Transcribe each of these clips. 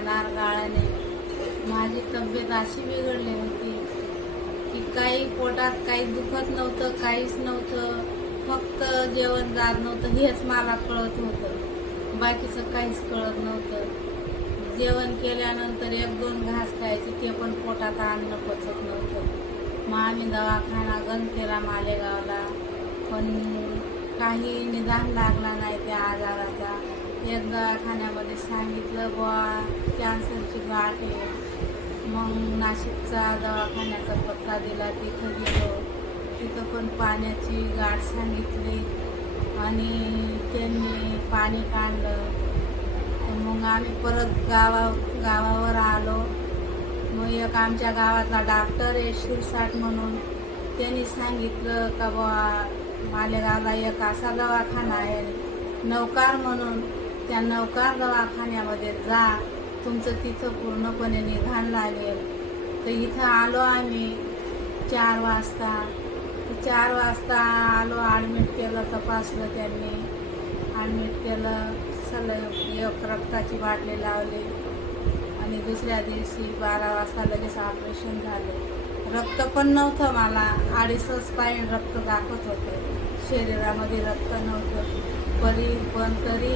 गाळाने माझी तब्येत अशी बिघडली होती की काही पोटात काही दुखत नव्हतं, काहीच नव्हतं. फक्त जेवण जात नव्हतं हेच मला कळत होतं, बाकीचं काहीच कळत नव्हतं. जेवण केल्यानंतर 1-2 घास खायचे, ते पण पोटात अन्न पचत नव्हतं. मग आम्ही दवाखाना गंज केला मालेगावला, पण काही निदान लागला नाही त्या आजाराचा. एक दवाखान्यामध्ये सांगितलं बुवा कॅन्सरची गाठ आहे. मग नाशिकचा दवाखान्याचा पत्ता दिला, तिथं गेलो. तिथं पण पाण्याची गाठ सांगितली आणि त्यांनी पाणी काढलं. मग आम्ही परत गावावर आलो. मग एक आमच्या गावातला डॉक्टर आहे शिरसाट म्हणून, त्यांनी सांगितलं का बुवा मालेगावला एक असा दवाखाना आहे नवकार म्हणून, त्या नवकार दवाखान्यामध्ये जा, तुमचं तिथं पूर्णपणे निदान लागेल. तर इथं आलो आम्ही 4 वाजता. 4 वाजता आलो, ॲडमिट केलं, तपासलं त्यांनी, ॲडमिट केलं. एक रक्ताची बाटली लावली आणि दुसऱ्या दिवशी 12 वाजता लगेच ऑपरेशन झालं. रक्त पण नव्हतं मला, 2.5 पॉईंट रक्त दाखवत होते, शरीरामध्ये रक्त नव्हतं. पण तरी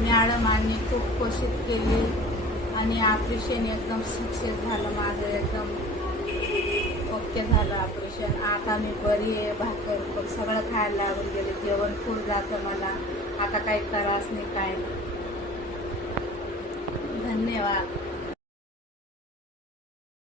मॅडमांनी खूप कोशिश केली आणि ऑपरेशन एकदम सक्सेस झालं माझं, एकदम ओके झालं ऑपरेशन. आता मी बरी आहे, भाकर पण सगळं खायला लागून गेले, जेवण फुल जातं मला, आता काही त्रास नाही, काय. धन्यवाद.